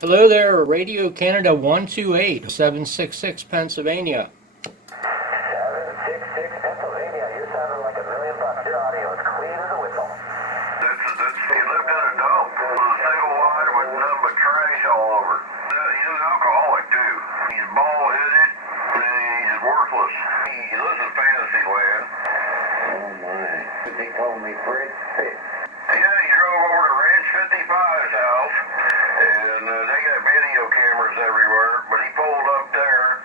Hello there, Radio Canada 128, 766 Pennsylvania. 766 Pennsylvania. You're sounding like $1,000,000. Your audio is clean as a whistle. He lived in a dump with a single wide with nothing but trash all over. He's an alcoholic too. He's bald-headed and he's worthless. He lives in fantasy land. Oh my. They told me Fred Pitt. Yeah, he drove over to Ranch 55's house, and they got video cameras everywhere, but he pulled up there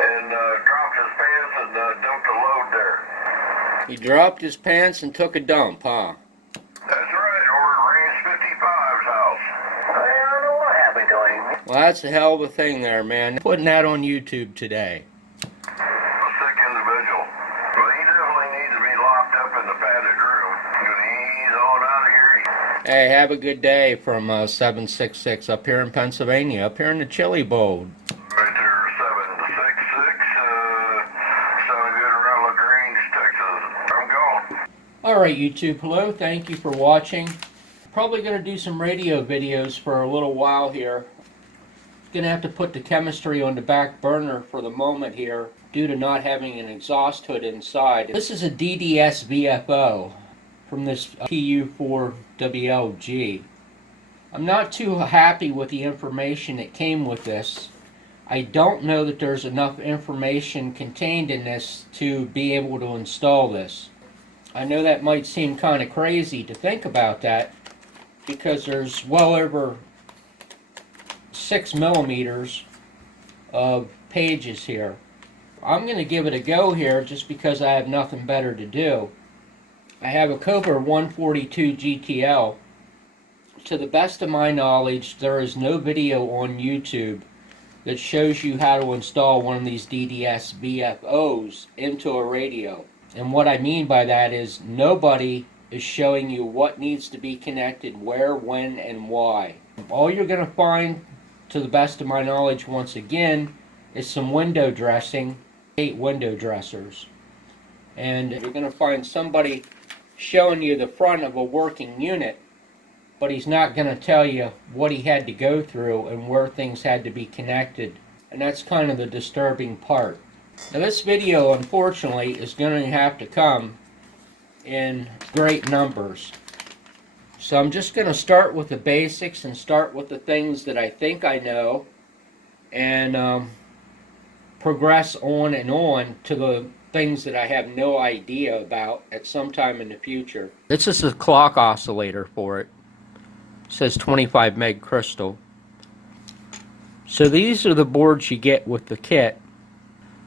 and dropped his pants and dumped a load there. He dropped his pants and took a dump, huh? That's right, over at Ranch 55's house. I don't know what happened to him. Well, that's a hell of a thing there, man. Putting that on YouTube today. A sick individual. But he definitely needs to be locked up in the padded room. He's on out of here. Hey, have a good day from 766 up here in Pennsylvania, up here in the Chili Bowl. Right there, 766. Sounding good around La Grange, Texas. I'm gone. Alright, YouTube, hello, thank you for watching. Probably going to do some radio videos for a little while here. Going to have to put the chemistry on the back burner for the moment here due to not having an exhaust hood inside. This is a ddsvfo from this PU4WLG. I'm not too happy with the information that came with this. I don't know that there's enough information contained in this to be able to install this. I know that might seem kind of crazy to think about that because there's well over 6 millimeters of pages here. I'm going to give it a go here just because I have nothing better to do. I have a Cobra 142 GTL. To the best of my knowledge, there is no video on YouTube that shows you how to install one of these ddsvfos into a radio. And what I mean by that is nobody is showing you what needs to be connected, where, when, and why. All you're going to find, to the best of my knowledge once again, is some window dressing, 8 window dressers. And you're going to find somebody showing you the front of a working unit, but he's not going to tell you what he had to go through and where things had to be connected. And that's kind of the disturbing part. Now this video, unfortunately, is going to have to come in great numbers. So I'm just going to start with the basics and start with the things that I think I know and progress on and on to the things that I have no idea about at some time in the future. This is a clock oscillator for it. It says 25 meg crystal. So these are the boards you get with the kit.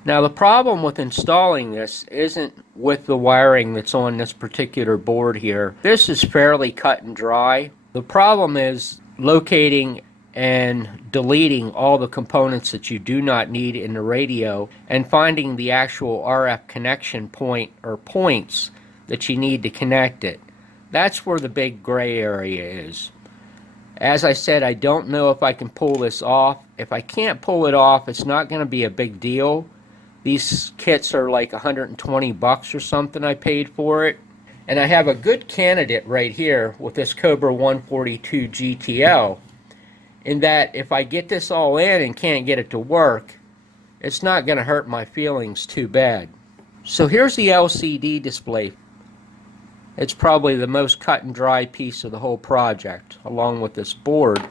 Now the problem with installing this isn't with the wiring that's on this particular board here. This is fairly cut and dry. The problem is locating and deleting all the components that you do not need in the radio and finding the actual RF connection point or points that you need to connect it. That's where the big gray area is. As I said, I don't know if I can pull this off. If I can't pull it off, it's not going to be a big deal. These kits are like 120 bucks or something I paid for it. And I have a good candidate right here with this Cobra 142 GTL. In that if I get this all in and can't get it to work, it's not going to hurt my feelings too bad. So here's the LCD display. It's probably the most cut and dry piece of the whole project, along with this board.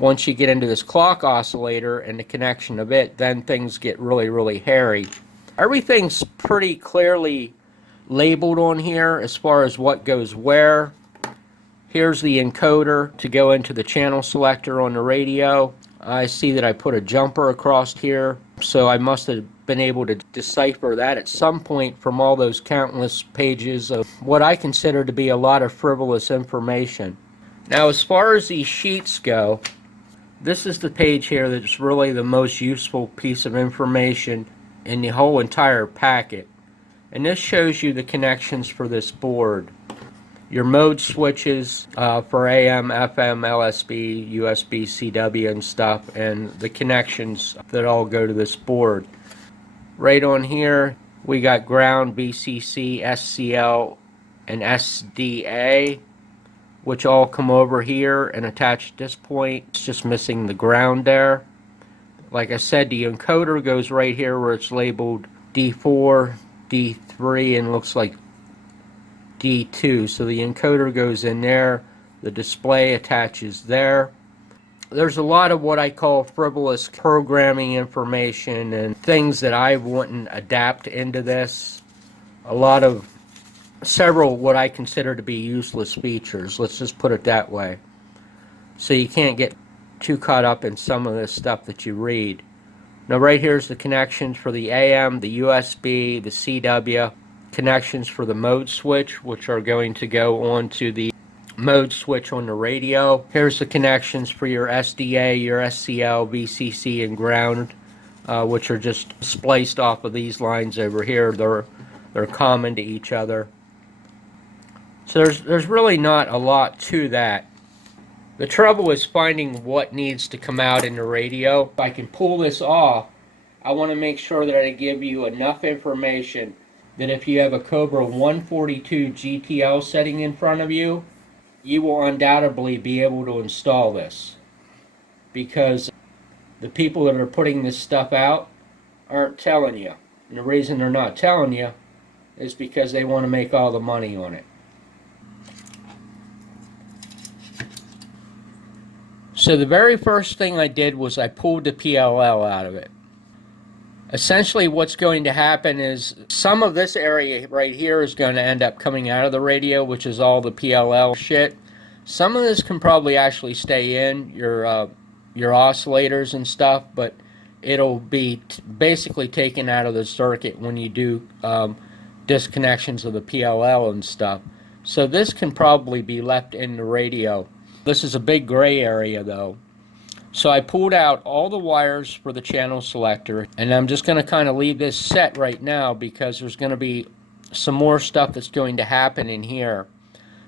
Once you get into this clock oscillator and the connection of it, then things get really, really hairy. Everything's pretty clearly labeled on here as far as what goes where. Here's the encoder to go into the channel selector on the radio. I see that I put a jumper across here, so I must have been able to decipher that at some point from all those countless pages of what I consider to be a lot of frivolous information. Now as far as these sheets go, this is the page here that's really the most useful piece of information in the whole entire packet. And this shows you the connections for this board. Your mode switches for AM, FM, LSB, USB, CW and stuff, and the connections that all go to this board. Right on here we got ground, VCC, SCL, and SDA. which all come over here and attach at this point. It's just missing the ground there. Like I said, the encoder goes right here where it's labeled D4, D3, and looks like D2. So the encoder goes in there, the display attaches there. There's a lot of what I call frivolous programming information and things that I wouldn't adapt into this. Several what I consider to be useless features, let's just put it that way. So you can't get too caught up in some of this stuff that you read. Now right here's the connections for the AM, the USB, the CW, connections for the mode switch, which are going to go onto the mode switch on the radio. Here's the connections for your SDA, your SCL, VCC, and ground, which are just spliced off of these lines over here. They're common to each other. So there's really not a lot to that. The trouble is finding what needs to come out in the radio. If I can pull this off, I want to make sure that I give you enough information that if you have a Cobra 142 GTL setting in front of you, you will undoubtedly be able to install this. Because the people that are putting this stuff out aren't telling you. And the reason they're not telling you is because they want to make all the money on it. So the very first thing I did was I pulled the PLL out of it. Essentially what's going to happen is some of this area right here is going to end up coming out of the radio, which is all the PLL shit. Some of this can probably actually stay in your oscillators and stuff, but it'll be basically taken out of the circuit when you do disconnections of the PLL and stuff. So this can probably be left in the radio. This is a big gray area though. So I pulled out all the wires for the channel selector, and I'm just going to kind of leave this set right now because there's going to be some more stuff that's going to happen in here.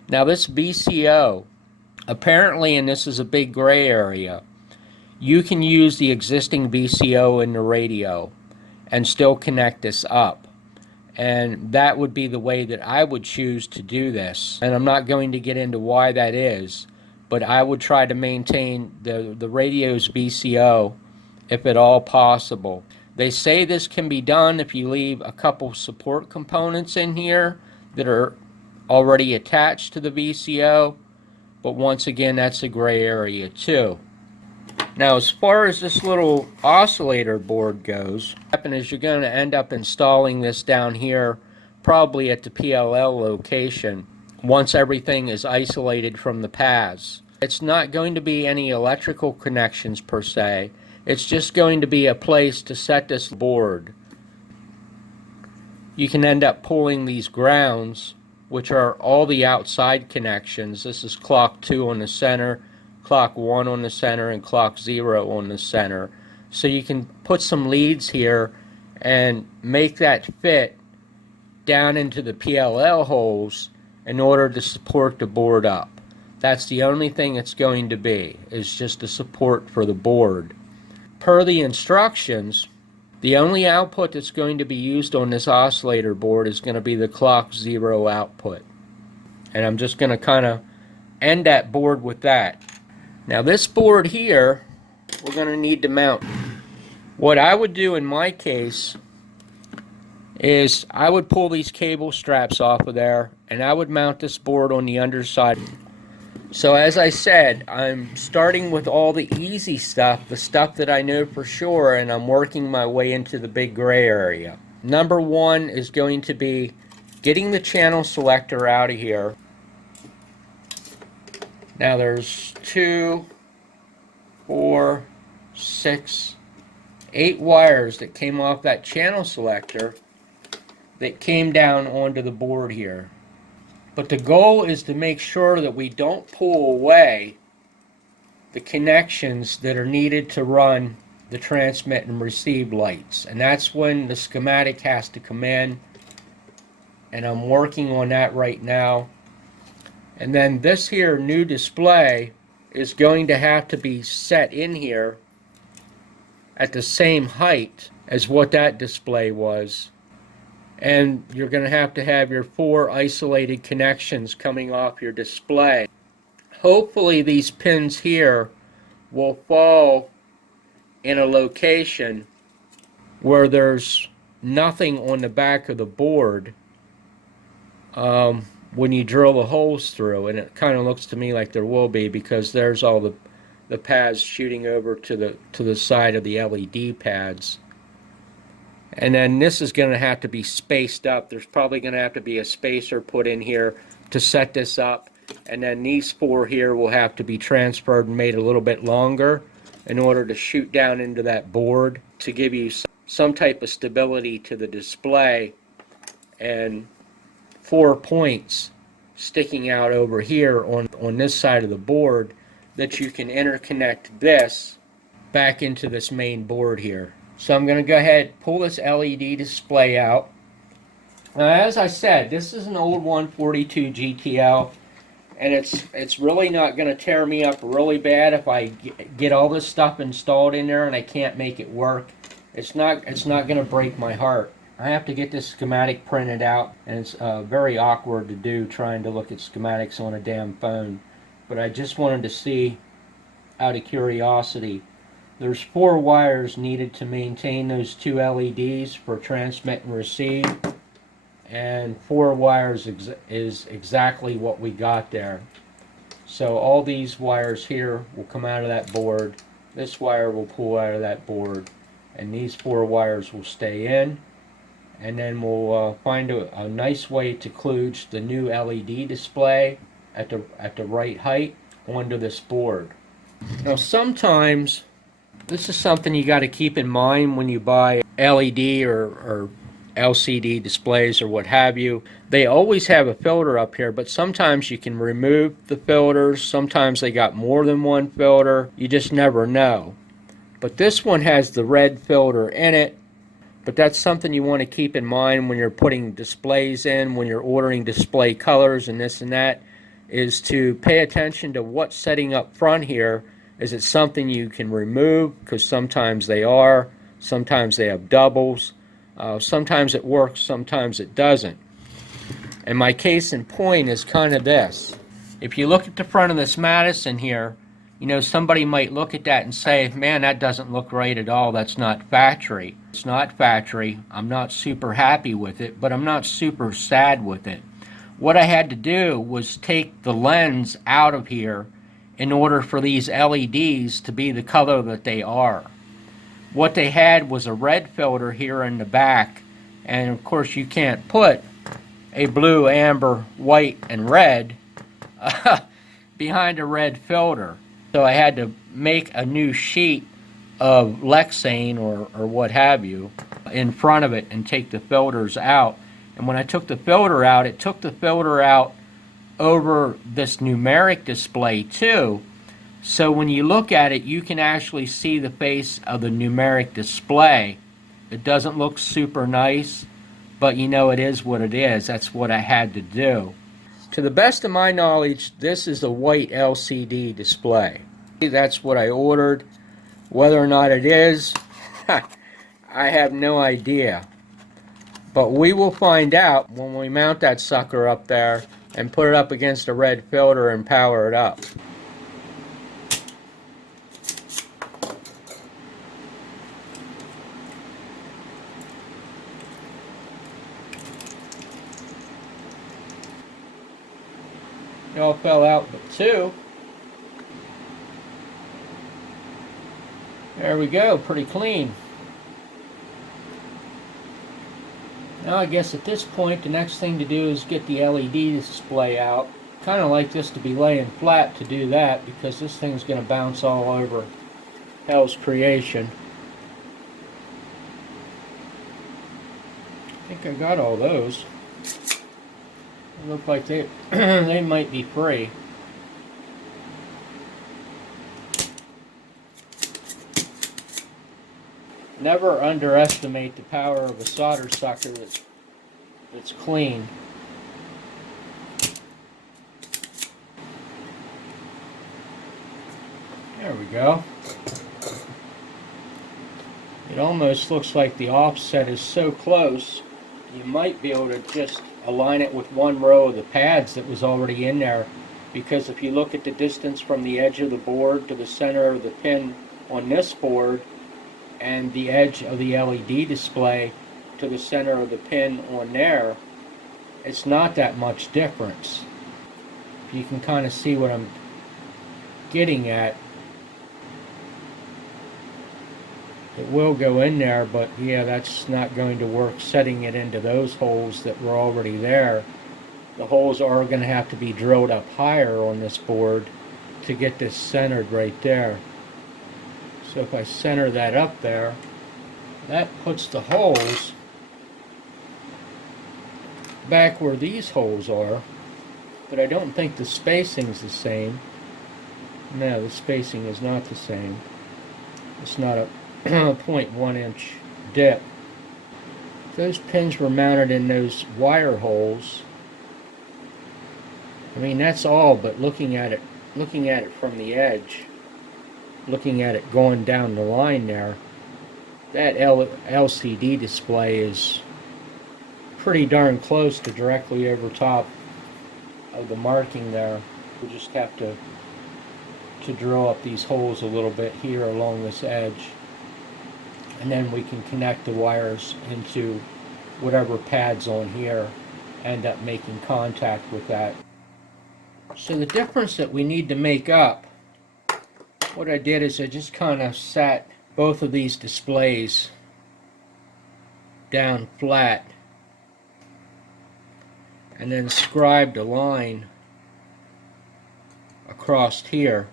Now this VCO, apparently, and this is a big gray area, you can use the existing VCO in the radio and still connect this up. And that would be the way that I would choose to do this. And I'm not going to get into why that is, but I would try to maintain the radio's VCO if at all possible. They say this can be done if you leave a couple support components in here that are already attached to the VCO, but once again, that's a gray area too. Now, as far as this little oscillator board goes, what happens is you're going to end up installing this down here, probably at the PLL location, once everything is isolated from the paths. It's not going to be any electrical connections per se. It's just going to be a place to set this board. You can end up pulling these grounds, which are all the outside connections. This is clock 2 on the center, clock 1 on the center, and clock 0 on the center. So you can put some leads here and make that fit down into the PLL holes in order to support the board up. That's the only thing it's going to be, is just the support for the board. Per the instructions, the only output that's going to be used on this oscillator board is going to be the clock 0 output. And I'm just going to kind of end that board with that. Now this board here, we're going to need to mount. What I would do in my case is I would pull these cable straps off of there and I would mount this board on the underside. So as I said, I'm starting with all the easy stuff, the stuff that I know for sure, and I'm working my way into the big gray area. Number one is going to be getting the channel selector out of here. Now there's 2, 4, 6, 8 wires that came off that channel selector that came down onto the board here. But the goal is to make sure that we don't pull away the connections that are needed to run the transmit and receive lights. And that's when the schematic has to come in. And I'm working on that right now. And then this here new display is going to have to be set in here at the same height as what that display was. And you're going to have your 4 isolated connections coming off your display. Hopefully these pins here will fall in a location where there's nothing on the back of the board when you drill the holes through, and it kind of looks to me like there will be, because there's all the pads shooting over to the side of the LED pads. And then this is going to have to be spaced up. There's probably going to have to be a spacer put in here to set this up, and then these four here will have to be transferred and made a little bit longer in order to shoot down into that board to give you some type of stability to the display. And 4 points sticking out over here on this side of the board that you can interconnect this back into this main board here. So I'm going to go ahead and pull this LED display out. Now, as I said, this is an old 142 GTL, and it's really not going to tear me up really bad if I get all this stuff installed in there and I can't make it work. It's not going to break my heart. I have to get this schematic printed out, and it's very awkward to do, trying to look at schematics on a damn phone. But I just wanted to see, out of curiosity. There's 4 wires needed to maintain those 2 LEDs for transmit and receive, and 4 wires is exactly what we got there. So all these wires here will come out of that board, this wire will pull out of that board, and these 4 wires will stay in, and then we'll find a nice way to kludge the new LED display at the right height onto this board. Now sometimes, this is something you got to keep in mind when you buy LED or LCD displays or what have you. They always have a filter up here, but sometimes you can remove the filters. Sometimes they got more than one filter. You just never know. But this one has the red filter in it. But that's something you want to keep in mind when you're putting displays in, when you're ordering display colors and this and that, is to pay attention to what's setting up front here. Is it something you can remove? Because sometimes they are. Sometimes they have doubles. Sometimes it works, sometimes it doesn't. And my case in point is kind of this. If you look at the front of this Madison here, you know, somebody might look at that and say, man, that doesn't look right at all. That's not factory. It's not factory. I'm not super happy with it, but I'm not super sad with it. What I had to do was take the lens out of here in order for these LEDs to be the color that they are. What they had was a red filter here in the back, and of course you can't put a blue, amber, white, and red behind a red filter. So I had to make a new sheet of Lexane or what have you in front of it and take the filters out. And when I took the filter out, it took the filter out over this numeric display too. So when you look at it, you can actually see the face of the numeric display. It doesn't look super nice, but you know, it is what it is. That's what I had to do. To the best of my knowledge, this is a white LCD display. That's what I ordered. Whether or not it is, I have no idea. But we will find out when we mount that sucker up there and put it up against a red filter and power it up. It all fell out but 2. There we go, pretty clean. Now I guess at this point the next thing to do is get the LED display out. Kind of like this to be laying flat to do that, because this thing's going to bounce all over hell's creation. I think I got all those. They look like they they might be free. Never underestimate the power of a solder sucker that's clean. There we go. It almost looks like the offset is so close, you might be able to just align it with one row of the pads that was already in there because if you look at the distance from the edge of the board to the center of the pin on this board and the edge of the LED display to the center of the pin on there, it's not that much difference. You can kind of see what I'm getting at. It will go in there, but yeah, that's not going to work setting it into those holes that were already there. The holes are going to have to be drilled up higher on this board to get this centered right there. So if I center that up there, that puts the holes back where these holes are, but I don't think the spacing's the same. No, the spacing is not the same. It's not a 0.1 inch dip. Those pins were mounted in those wire holes. I mean, that's all, but looking at it from the edge, looking at it going down the line there, that LCD display is pretty darn close to directly over top of the marking there. We'll just have to drill up these holes a little bit here along this edge, and then we can connect the wires into whatever pads on here end up making contact with that. So the difference that we need to make up, what I did is I just kind of sat both of these displays down flat and then scribed a line across here,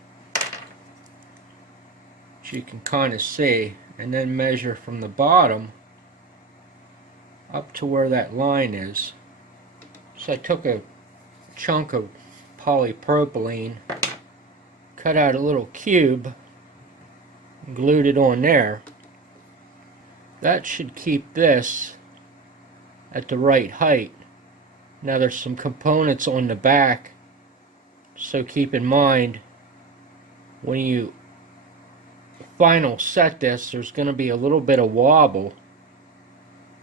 which you can kind of see, and then measure from the bottom up to where that line is. So I took a chunk of polypropylene, cut out a little cube, and glued it on there. That should keep this at the right height. Now there's some components on the back, so keep in mind when you final set this, there's going to be a little bit of wobble.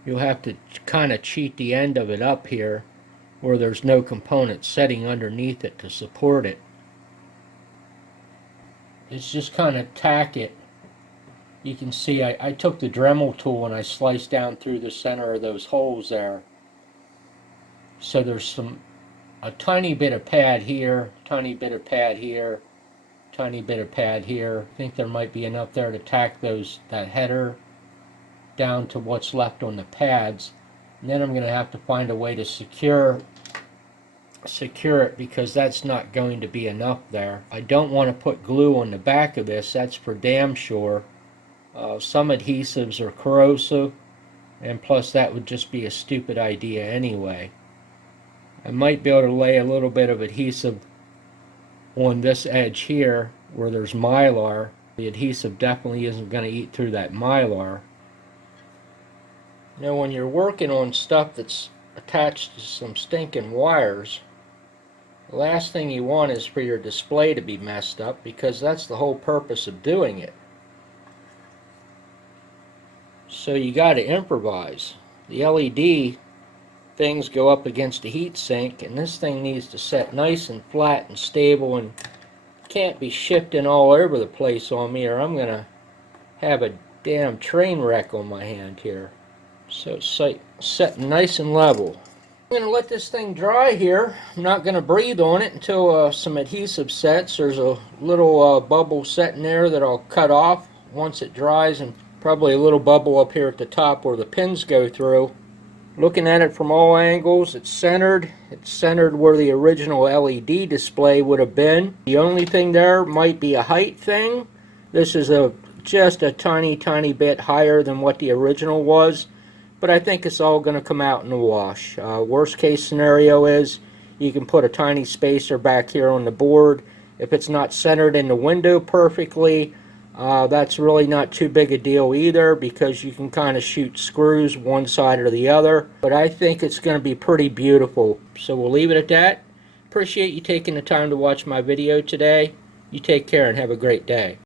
You'll have to kind of cheat the end of it up here where there's no component setting underneath it to support it. It's just kind of tack it. You can see I took the Dremel tool and I sliced down through the center of those holes there. So there's a tiny bit of pad here, tiny bit of pad here, tiny bit of pad here. I think there might be enough there to tack that header down to what's left on the pads. And then I'm going to have to find a way to secure it, because that's not going to be enough there. I don't want to put glue on the back of this, that's for damn sure. Some adhesives are corrosive, and plus that would just be a stupid idea anyway. I might be able to lay a little bit of adhesive on this edge here where there's Mylar. The adhesive definitely isn't going to eat through that Mylar. Now when you're working on stuff that's attached to some stinking wires, the last thing you want is for your display to be messed up, because that's the whole purpose of doing it. So you got to improvise. The LED things go up against the heat sink, and this thing needs to set nice and flat and stable, and can't be shifting all over the place on me, or I'm going to have a damn train wreck on my hand here. So it's set nice and level. I'm going to let this thing dry here. I'm not going to breathe on it until some adhesive sets. There's a little bubble setting there that I'll cut off once it dries, and probably a little bubble up here at the top where the pins go through. Looking at it from all angles, it's centered. It's centered where the original LED display would have been. The only thing there might be a height thing. This is just a tiny bit higher than what the original was, but I think it's all going to come out in the wash. Worst case scenario is you can put a tiny spacer back here on the board. If it's not centered in the window perfectly, that's really not too big a deal either, because you can kind of shoot screws one side or the other. But I think it's going to be pretty beautiful. So we'll leave it at that. Appreciate you taking the time to watch my video today. You take care and have a great day.